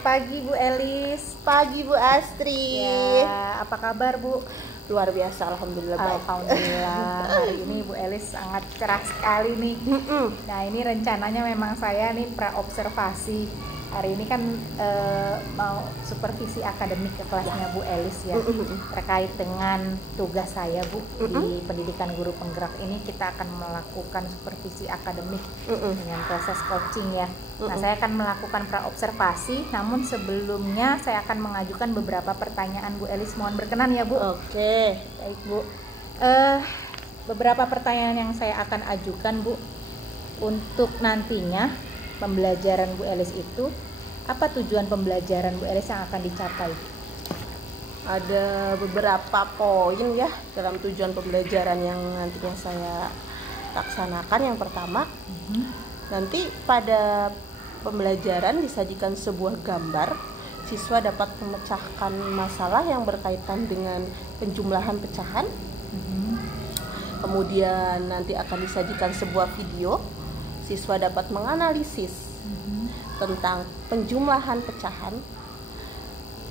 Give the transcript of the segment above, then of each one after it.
Selamat pagi Bu Elis. Pagi Bu Astri. Ya, apa kabar Bu? Luar biasa, alhamdulillah baik. Alhamdulillah. Hari ini Bu Elis sangat cerah sekali nih. Nah, ini rencananya memang saya nih praobservasi. Hari ini kan mau supervisi akademik ke kelasnya Bu Elis ya. Terkait dengan tugas saya Bu di pendidikan guru penggerak ini, kita akan melakukan supervisi akademik dengan proses coaching ya. Nah, saya akan melakukan praobservasi, namun sebelumnya saya akan mengajukan beberapa pertanyaan Bu Elis. Mohon berkenan ya Bu. Oke. Baik Bu. Beberapa pertanyaan yang saya akan ajukan Bu untuk nantinya pembelajaran Bu Elis itu, apa tujuan pembelajaran Bu Elis yang akan dicapai? Ada beberapa poin ya dalam tujuan pembelajaran yang nantinya saya laksanakan. Yang pertama, nanti pada pembelajaran disajikan sebuah gambar. Siswa dapat memecahkan masalah yang berkaitan dengan penjumlahan pecahan. Kemudian nanti akan disajikan sebuah video. Siswa dapat menganalisis tentang penjumlahan pecahan.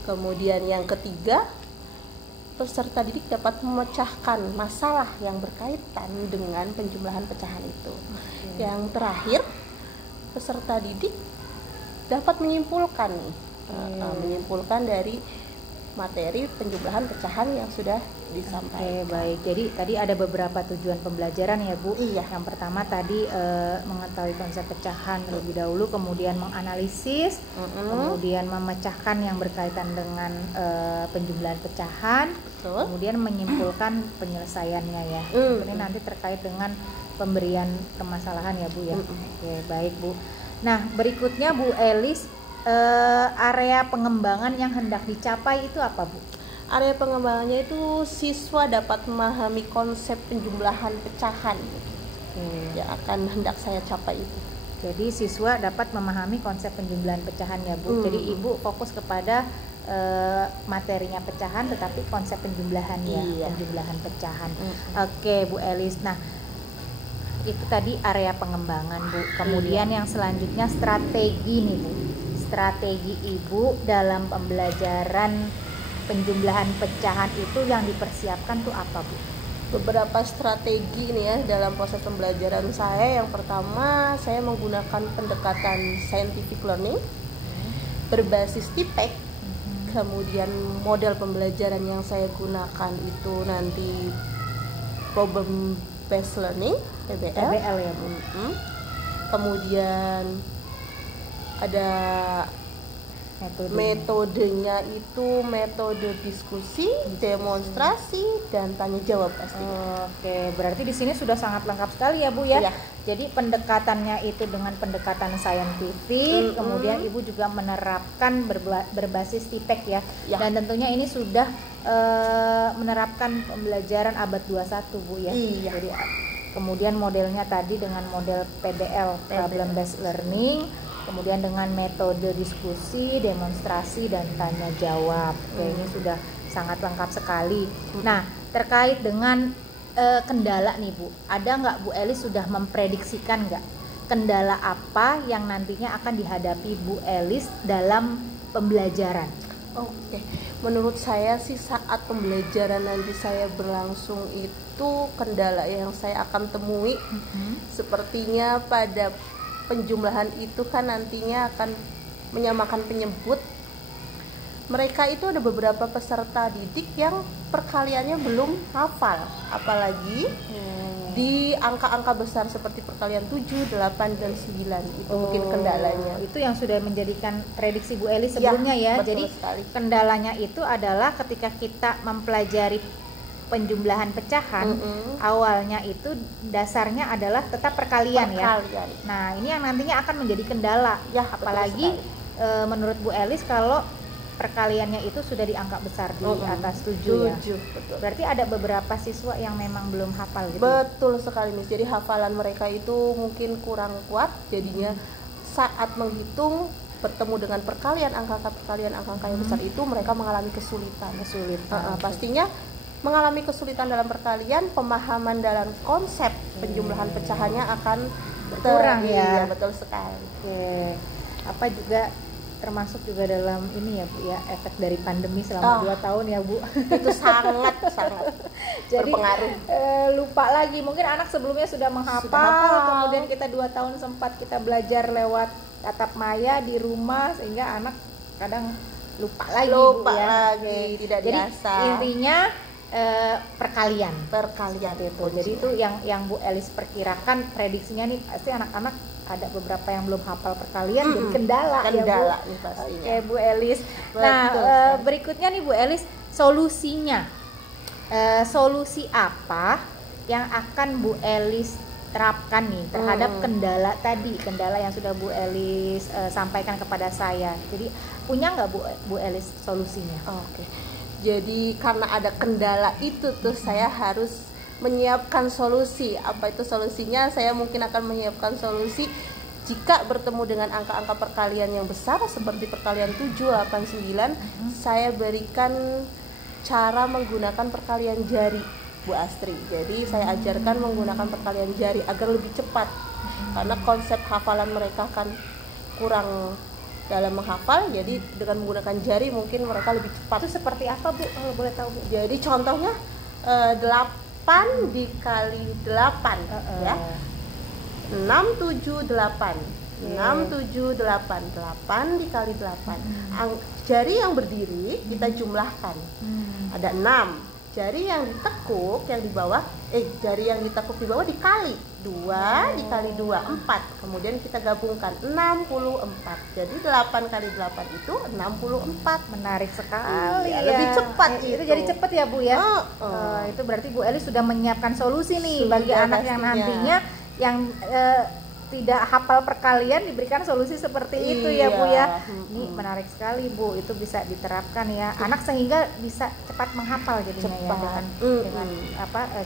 Kemudian yang ketiga, peserta didik dapat memecahkan masalah yang berkaitan dengan penjumlahan pecahan itu. Yang terakhir, peserta didik dapat menyimpulkan menyimpulkan dari materi penjumlahan pecahan yang sudah disampaikan. Oke, baik. Jadi tadi ada beberapa tujuan pembelajaran ya Bu. Iya. Yang pertama tadi mengetahui konsep pecahan terlebih dahulu, kemudian menganalisis, kemudian memecahkan yang berkaitan dengan penjumlahan pecahan, Betul. kemudian menyimpulkan penyelesaiannya ya. Ini nanti terkait dengan pemberian permasalahan ya Bu ya. Oke, baik Bu. Nah, berikutnya Bu Elis, area pengembangan yang hendak dicapai itu apa Bu? Area pengembangannya itu siswa dapat memahami konsep penjumlahan pecahan yang akan hendak saya capai itu. Jadi siswa dapat memahami konsep penjumlahan pecahan ya Bu. Jadi Ibu fokus kepada materinya pecahan, tetapi konsep penjumlahan ya, penjumlahan pecahan. Oke Bu Elis. Nah, itu tadi area pengembangan Bu. Kemudian yang selanjutnya strategi nih Bu. Strategi Ibu dalam pembelajaran penjumlahan pecahan itu yang dipersiapkan tuh apa Bu? Beberapa strategi nih ya dalam proses pembelajaran saya. Yang pertama, saya menggunakan pendekatan scientific learning berbasis TIPEC. Kemudian model pembelajaran yang saya gunakan itu nanti problem based learning, PBL. PBL ya Bu. Kemudian ada metodenya itu metode diskusi, demonstrasi, dan tanya jawab pasti. Oke, berarti di sini sudah sangat lengkap sekali ya Bu ya. Iya. Jadi pendekatannya itu dengan pendekatan saintifik, kemudian Ibu juga menerapkan berbasis TIPEC ya. Dan tentunya ini sudah menerapkan pembelajaran abad 21 Bu ya. Iya. Jadi kemudian modelnya tadi dengan model PBL, problem based learning, kemudian dengan metode diskusi, demonstrasi, dan tanya jawab. Oke, ini sudah sangat lengkap sekali. Nah, terkait dengan kendala nih Bu, ada nggak Bu Elis sudah memprediksikan nggak kendala apa yang nantinya akan dihadapi Bu Elis dalam pembelajaran? Oke, menurut saya sih saat pembelajaran nanti saya berlangsung itu kendala yang saya akan temui sepertinya pada penjumlahan itu kan nantinya akan menyamakan penyebut. Mereka itu ada beberapa peserta didik yang perkaliannya belum hafal, apalagi di angka-angka besar seperti perkalian 7, 8, dan 9 itu mungkin kendalanya. Itu yang sudah menjadikan prediksi Bu Elis sebelumnya ya. Jadi sekali. Kendalanya itu adalah ketika kita mempelajari penjumlahan pecahan, awalnya itu dasarnya adalah tetap perkalian ya. Nah, ini yang nantinya akan menjadi kendala ya, apalagi menurut Bu Elis kalau perkaliannya itu sudah di angka besar di atas 7 ya. Betul. Berarti ada beberapa siswa yang memang belum hafal gitu. Betul sekali Miss. Jadi hafalan mereka itu mungkin kurang kuat, jadinya saat menghitung bertemu dengan perkalian angka yang besar itu mereka mengalami kesulitan. Pastinya mengalami kesulitan dalam perkalian, pemahaman dalam konsep penjumlahan pecahannya akan berkurang ya. Betul sekali. Oke. Apa juga termasuk juga dalam ini ya Bu ya, efek dari pandemi selama 2 tahun ya Bu. Itu sangat Jadi berpengaruh. Lupa lagi, mungkin anak sebelumnya sudah menghafal, kemudian kita 2 tahun sempat kita belajar lewat tatap maya di rumah, sehingga anak kadang lupa lagi Bu ya. Lagi, tidak Jadi biasa. intinya perkalian itu. Jadi itu yang Bu Elis perkirakan, prediksinya nih pasti anak-anak ada beberapa yang belum hafal perkalian, jadi kendala ya Bu. Nih pastinya. Oke Bu Elis. Betul, Nah berikutnya nih Bu Elis, solusinya. Solusi apa yang akan Bu Elis terapkan nih terhadap kendala yang sudah Bu Elis sampaikan kepada saya. Jadi punya nggak Bu Elis solusinya? Oke. Jadi karena ada kendala itu tuh saya harus menyiapkan solusi. Apa itu solusinya? Saya mungkin akan menyiapkan solusi jika bertemu dengan angka-angka perkalian yang besar seperti perkalian 7, 8, 9, saya berikan cara menggunakan perkalian jari Bu Astri. Jadi saya ajarkan menggunakan perkalian jari agar lebih cepat. Karena konsep hafalan mereka kan kurang dalam menghafal, jadi dengan menggunakan jari mungkin mereka lebih cepat. Itu seperti apa Bu? Kalau boleh tahu Bu. Jadi contohnya 8 dikali 8 ya. 6, 7, 8. 6, 7, 8. 8 dikali 8. Jari yang berdiri kita jumlahkan. Ada 6. Jari yang ditekuk yang di bawah, jari yang ditekuk di bawah dikali 2 dikali 2, 4. Kemudian kita gabungkan 64. Jadi 8 kali 8 itu 64. Menarik sekali ya. Lebih cepat itu jadi cepat ya Bu ya. Itu berarti Bu Elis sudah menyiapkan solusi nih bagi anak yang nantinya yang tidak hafal perkalian, diberikan solusi seperti itu ya Bu ya. Ini menarik sekali Bu, itu bisa diterapkan ya anak sehingga bisa cepat menghafal jadinya ya dengan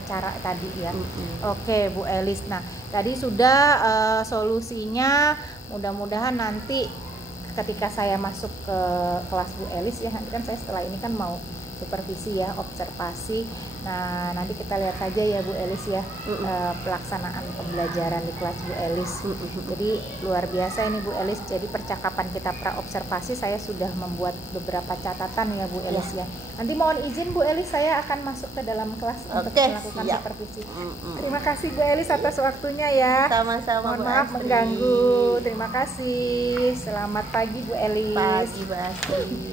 cara tadi ya. Oke Bu Elis, nah tadi sudah solusinya, mudah-mudahan nanti ketika saya masuk ke kelas Bu Elis ya, nanti kan saya setelah ini kan mau supervisi ya, observasi. Nah nanti kita lihat saja ya Bu Elis ya, pelaksanaan pembelajaran di kelas Bu Elis. Jadi luar biasa ini Bu Elis. Jadi percakapan kita pra observasi saya sudah membuat beberapa catatan ya Bu Elis ya. Nanti mohon izin Bu Elis, saya akan masuk ke dalam kelas untuk melakukan supervisi. Terima kasih Bu Elis atas waktunya ya. Sama-sama. Mohon maaf mengganggu. Terima kasih. Selamat pagi Bu Elis. Pagi Bu Astri.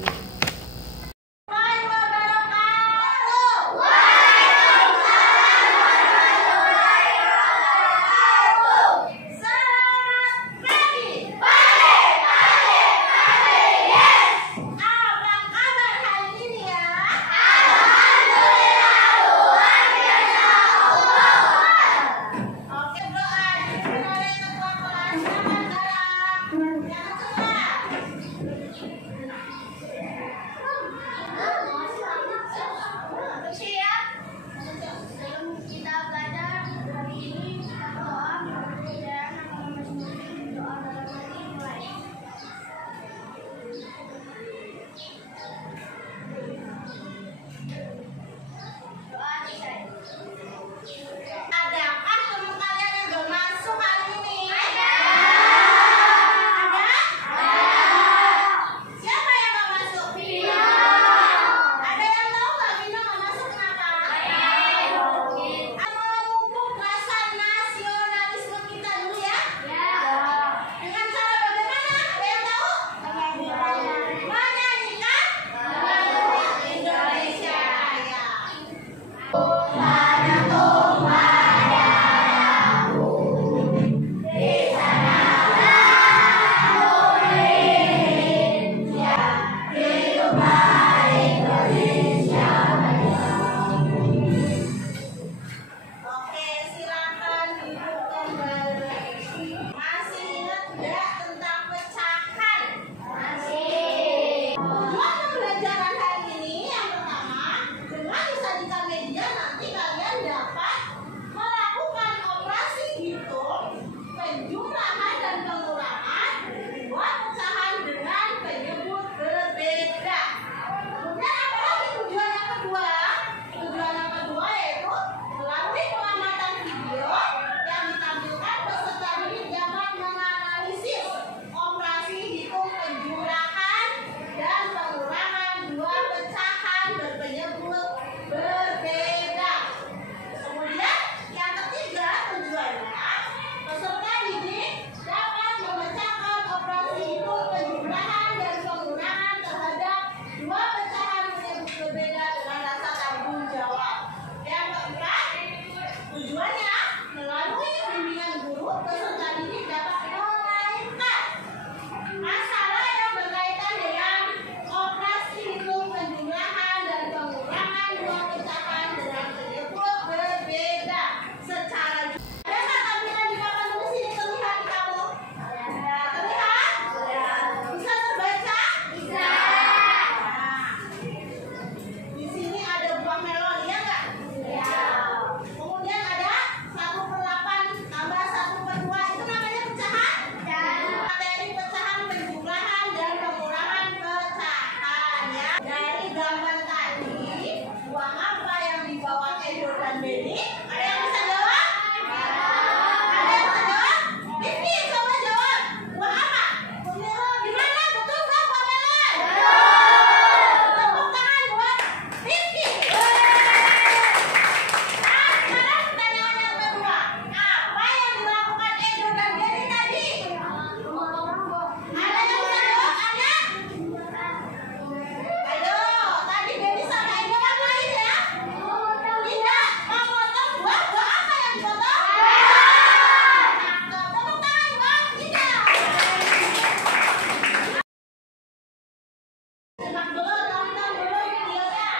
Simak dulu, tonton dulu videonya.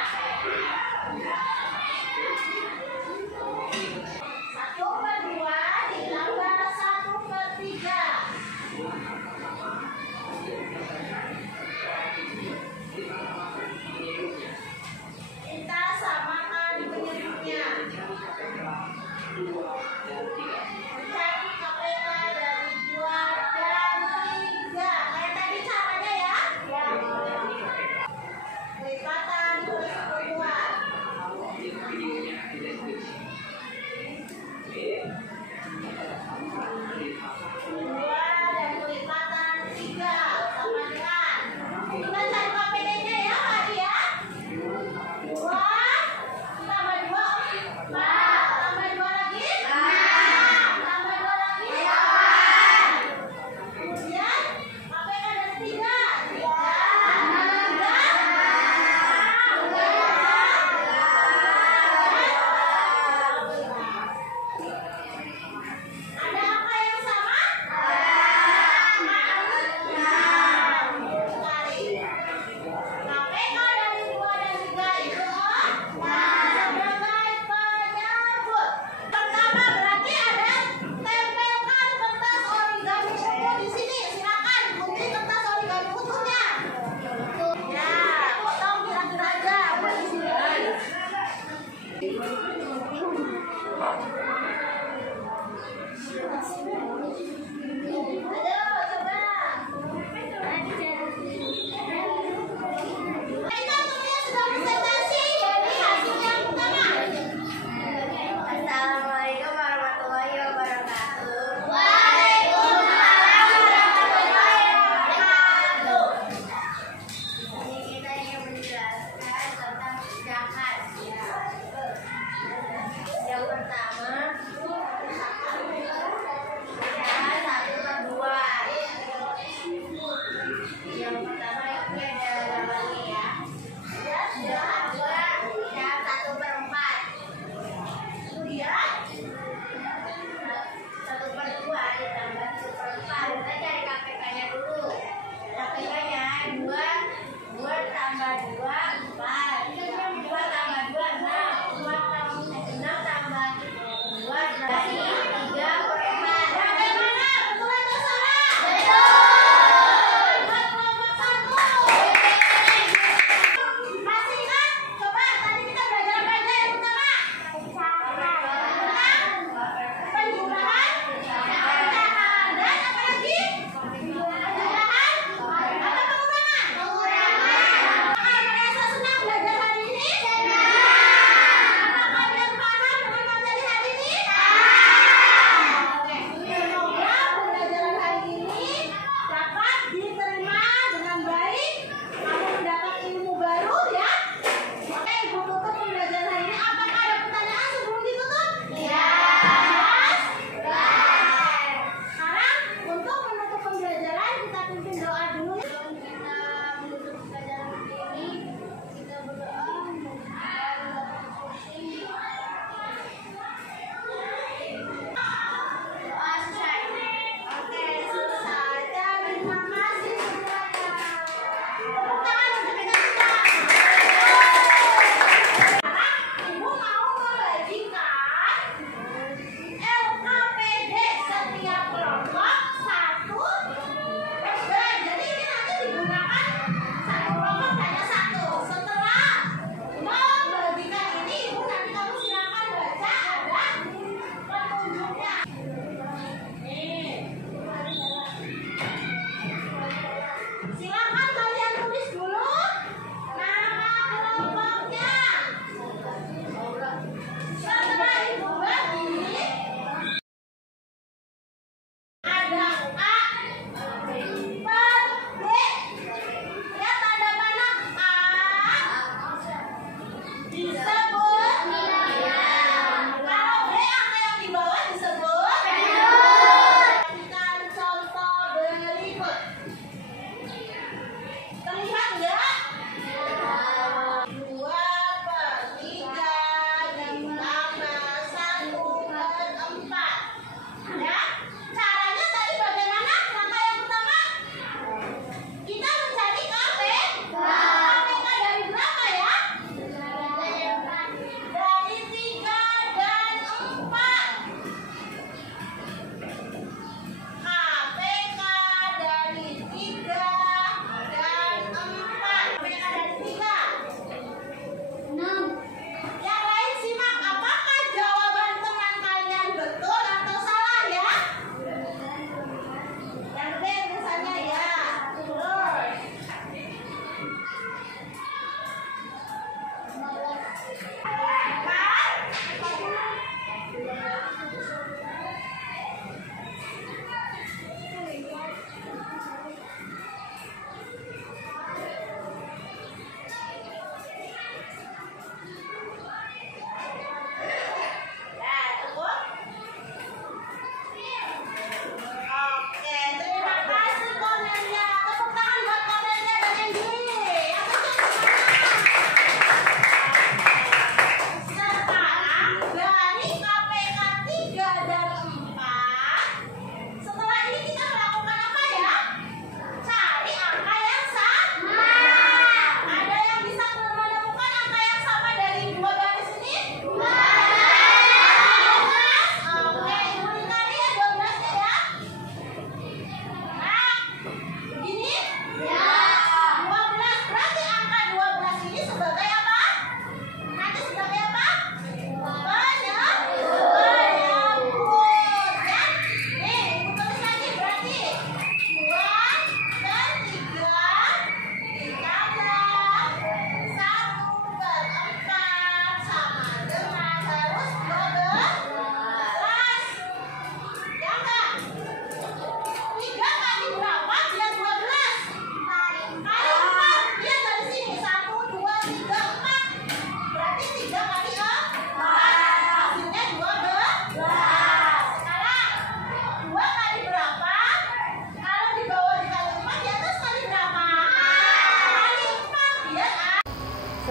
1/2 ditambah 1/3. Kita samakan penyebutnya. Mencari KPK dari 2 dan 3. Kayak tadi caranya ya.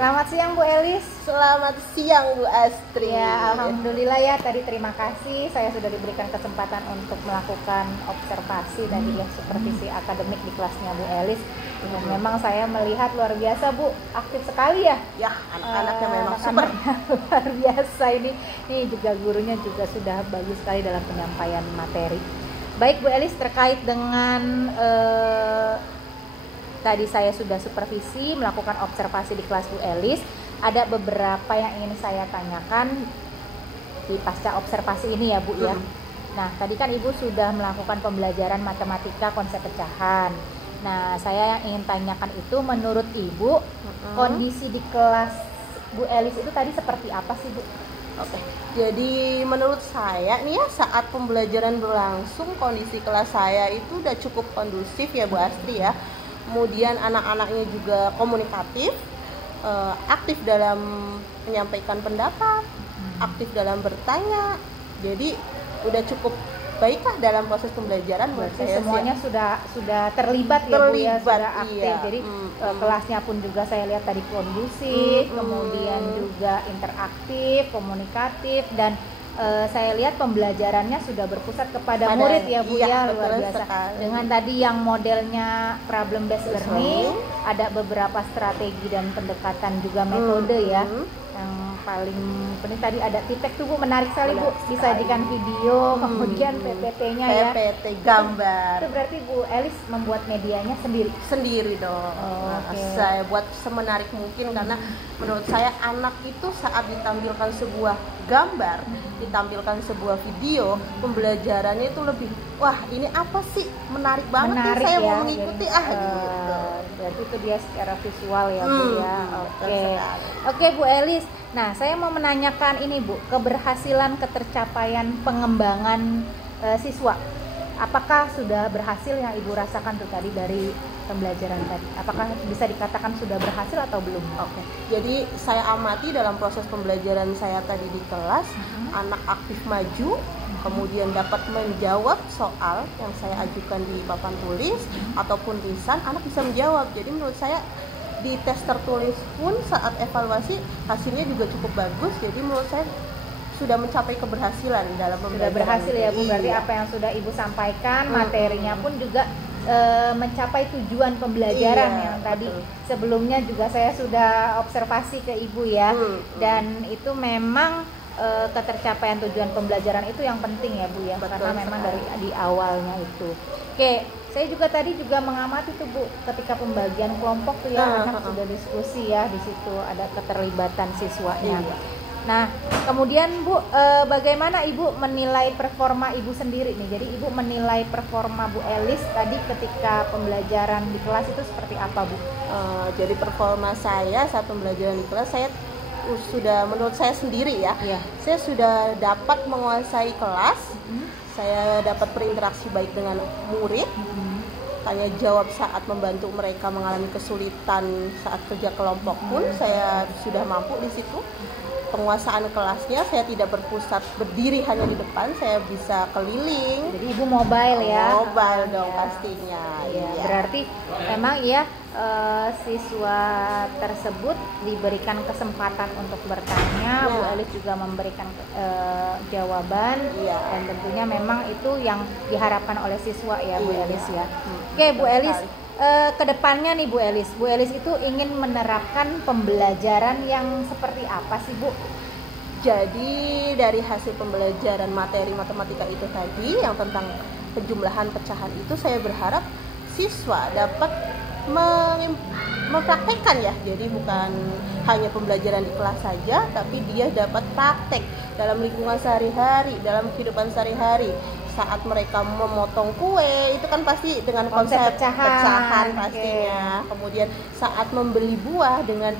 Selamat siang Bu Elis. Selamat siang Bu Astri. Ya, alhamdulillah ya, tadi terima kasih saya sudah diberikan kesempatan untuk melakukan observasi tadi ya, supervisi akademik di kelasnya Bu Elis. Dan memang saya melihat luar biasa Bu, aktif sekali ya. Ya, anak-anaknya memang super. Luar biasa ini. Ini juga gurunya juga sudah bagus sekali dalam penyampaian materi. Baik Bu Elis, terkait dengan tadi saya sudah supervisi melakukan observasi di kelas Bu Elis. Ada beberapa yang ingin saya tanyakan di pasca observasi ini ya Bu ya. Nah, tadi kan Ibu sudah melakukan pembelajaran matematika konsep pecahan. Nah, saya yang ingin tanyakan itu, menurut Ibu kondisi di kelas Bu Elis itu tadi seperti apa sih Bu? Oke. Jadi menurut saya nih ya, saat pembelajaran berlangsung kondisi kelas saya itu udah cukup kondusif ya Bu Astri ya. Kemudian anak-anaknya juga komunikatif, aktif dalam menyampaikan pendapat, aktif dalam bertanya. Jadi udah cukup baiklah dalam proses pembelajaran menurut saya. Semuanya sudah terlibat ya Bu ya, sudah aktif. Iya. Jadi kelasnya pun juga saya lihat tadi kondusif, kemudian juga interaktif, komunikatif, dan saya lihat pembelajarannya sudah berpusat kepada murid ya Bu ya, luar biasa. Sekali. Dengan tadi yang modelnya problem based learning, ada beberapa strategi dan pendekatan juga metode ya. Yang paling penting tadi ada titik tuh Bu, menarik sekali Bu, disajikan video, kemudian PPT-nya ya. PPT gambar. Itu berarti Bu Elis membuat medianya Sendiri dong. Saya buat semenarik mungkin karena menurut saya anak itu saat ditampilkan sebuah gambar, ditampilkan sebuah video, pembelajarannya itu lebih, wah ini apa sih, menarik banget nih, saya ya, mau mengikuti jadi, gitu. Berarti itu dia secara visual ya Bu ya. Oke. Oke Bu Elis. Nah, saya mau menanyakan ini Bu, keberhasilan ketercapaian pengembangan siswa. Apakah sudah berhasil yang Ibu rasakan tuh tadi dari pembelajaran tadi? Apakah bisa dikatakan sudah berhasil atau belum? Oke. Jadi saya amati dalam proses pembelajaran saya tadi di kelas, anak aktif maju, kemudian dapat menjawab soal yang saya ajukan di papan tulis ataupun lisan, anak bisa menjawab. Jadi menurut saya di tes tertulis pun saat evaluasi hasilnya juga cukup bagus. Jadi menurut saya sudah mencapai keberhasilan dalam pembelajaran. Sudah berhasil ya Bu, berarti Iya. apa yang sudah Ibu sampaikan, materinya pun juga mencapai tujuan pembelajaran yang tadi sebelumnya juga saya sudah observasi ke Ibu ya. Dan itu memang ketercapaian tujuan pembelajaran itu yang penting ya Bu ya. Betul Karena memang sekali. dari di awalnya itu. Oke, saya juga tadi juga mengamati tuh Bu, ketika pembagian kelompok tuh ya, anak sudah diskusi ya, di situ ada keterlibatan siswanya. Nah, kemudian Bu, bagaimana Ibu menilai performa Ibu sendiri nih? Jadi Ibu menilai performa Bu Elis tadi ketika pembelajaran di kelas itu seperti apa Bu? Jadi performa saya saat pembelajaran di kelas, saya sudah, menurut saya sendiri ya, saya sudah dapat menguasai kelas, saya dapat berinteraksi baik dengan murid, tanya jawab saat membantu mereka mengalami kesulitan saat kerja kelompok pun saya sudah mampu di situ. Penguasaan kelasnya, saya tidak berpusat berdiri hanya di depan, saya bisa keliling. Jadi Ibu mobile ya? Mobile dong pastinya. Iya. Berarti memang ya siswa tersebut diberikan kesempatan untuk bertanya, Bu Elis juga memberikan jawaban, dan tentunya memang itu yang diharapkan oleh siswa ya Bu Elis ya. Oke Bu Elis. Kedepannya nih Bu Elis itu ingin menerapkan pembelajaran yang seperti apa sih Bu? Jadi dari hasil pembelajaran materi matematika itu tadi yang tentang penjumlahan pecahan itu, saya berharap siswa dapat mempraktekkan ya. Jadi bukan hanya pembelajaran di kelas saja, tapi dia dapat praktek dalam lingkungan sehari-hari, dalam kehidupan sehari-hari. Saat mereka memotong kue itu kan pasti dengan konsep pecahan pastinya. Kemudian saat membeli buah dengan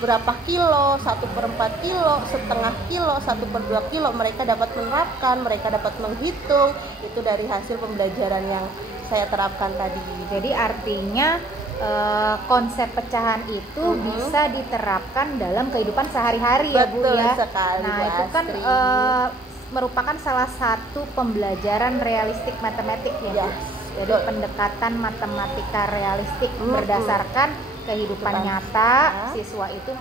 berapa kilo, 1/4 kilo, setengah kilo, 1/2 kilo, mereka dapat menerapkan, mereka dapat menghitung. Itu dari hasil pembelajaran yang saya terapkan tadi. Jadi artinya konsep pecahan itu bisa diterapkan dalam kehidupan sehari-hari ya Bu ya. Sekali, nah Bu itu kan merupakan salah satu pembelajaran realistik matematik ya Bu. Jadi pendekatan matematika realistik berdasarkan kehidupan Kehidupan nyata siswa itu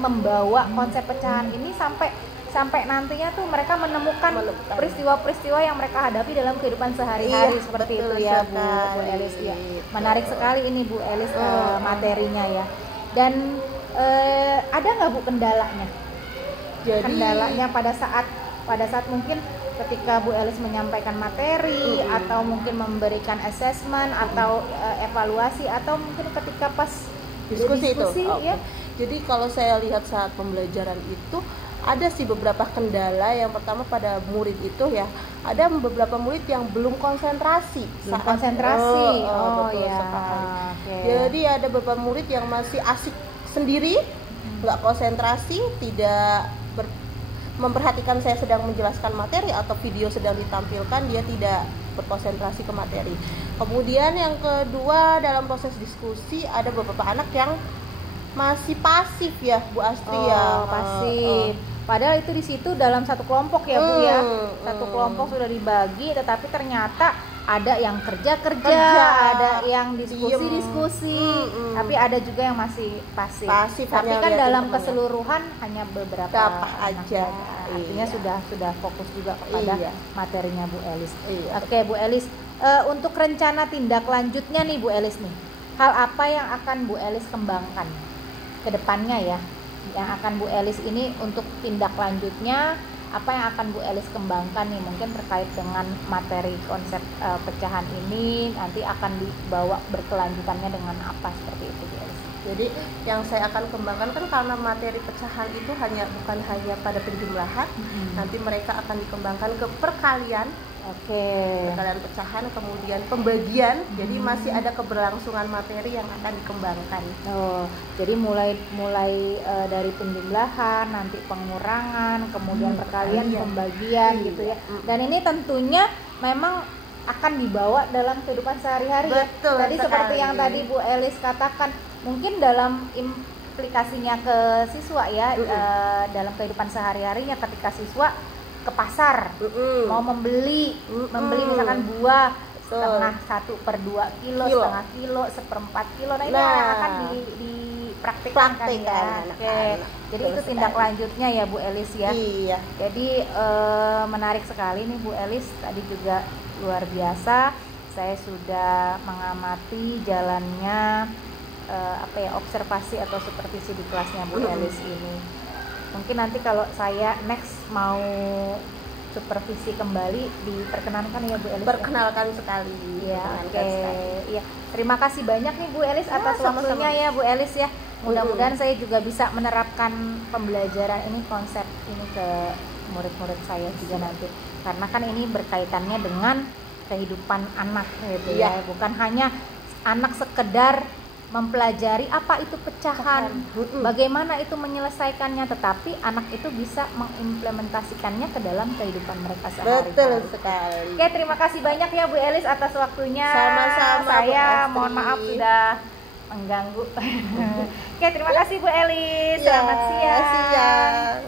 membawa konsep pecahan ini sampai nantinya tuh mereka menemukan peristiwa-peristiwa yang mereka hadapi dalam kehidupan sehari-hari seperti itu ya Bu Elis ya. Menarik sekali ini Bu Elis materinya ya. Dan ada nggak Bu kendalanya? Jadi Kendalanya pada saat mungkin ketika Bu Elis menyampaikan materi atau mungkin memberikan assessment atau evaluasi atau mungkin ketika pas diskusi itu. ya. Jadi kalau saya lihat saat pembelajaran itu ada sih beberapa kendala. Yang pertama pada murid itu ya, ada beberapa murid yang belum konsentrasi. Konsentrasi. Betul ya. sekali. Okay. Jadi ada beberapa murid yang masih asik sendiri, nggak konsentrasi, tidak memperhatikan saya sedang menjelaskan materi atau video sedang ditampilkan, dia tidak berkonsentrasi ke materi. Kemudian yang kedua, dalam proses diskusi ada beberapa anak yang masih pasif ya Bu Astri ya. Pasif. Padahal itu di situ dalam satu kelompok ya Bu ya. Satu kelompok sudah dibagi, tetapi ternyata ada yang kerja, ada yang diskusi, tapi ada juga yang masih pasif. Tapi kan dalam keseluruhan hanya beberapa aja. Artinya sudah fokus juga kepada materinya Bu Elis. Oke Bu Elis, untuk rencana tindak lanjutnya nih Bu Elis nih, hal apa yang akan Bu Elis kembangkan ke depannya ya? Yang akan Bu Elis ini untuk tindak lanjutnya, apa yang akan Bu Elis kembangkan nih, mungkin terkait dengan materi konsep pecahan ini, nanti akan dibawa berkelanjutannya dengan apa seperti itu Bu Elis? Jadi yang saya akan kembangkan kan karena materi pecahan itu bukan hanya pada penjumlahan, nanti mereka akan dikembangkan ke perkalian. Perkalian pecahan, kemudian pembagian. Jadi masih ada keberlangsungan materi yang akan dikembangkan. Jadi mulai dari penjumlahan, nanti pengurangan, kemudian perkalian, pembagian gitu ya. Dan ini tentunya memang akan dibawa dalam kehidupan sehari-hari ya. Tadi seperti yang tadi Bu Elis katakan, mungkin dalam implikasinya ke siswa ya, dalam kehidupan sehari-harinya ketika siswa ke pasar mau membeli misalkan buah setengah 1/2 kilo, setengah kilo, 1/4 kilo. Nah ini akan dipraktikkan kan ya. Jadi itu tindak lanjutnya ya Bu Elis ya. Iya. Jadi menarik sekali nih Bu Elis, tadi juga luar biasa. Saya sudah mengamati jalannya observasi atau supervisi di kelasnya Bu Elis ini. Mungkin nanti kalau saya next mau supervisi kembali diperkenankan ya Bu Elis. Perkenalkan sekali. Ya, ya. Terima kasih banyak nih Bu Elis atas waktunya ya Bu Elis ya. Mudah-mudahan saya juga bisa menerapkan pembelajaran ini, konsep ini ke murid-murid saya juga nanti. Karena kan ini berkaitannya dengan kehidupan anak gitu ya. Bukan hanya anak sekedar mempelajari apa itu pecahan, bagaimana itu menyelesaikannya, tetapi anak itu bisa mengimplementasikannya ke dalam kehidupan mereka sehari-hari. Betul sekali. Oke, terima kasih banyak ya Bu Elis atas waktunya. Sama-sama. Saya mohon maaf sudah mengganggu. Oke, terima kasih Bu Elis. Selamat siang.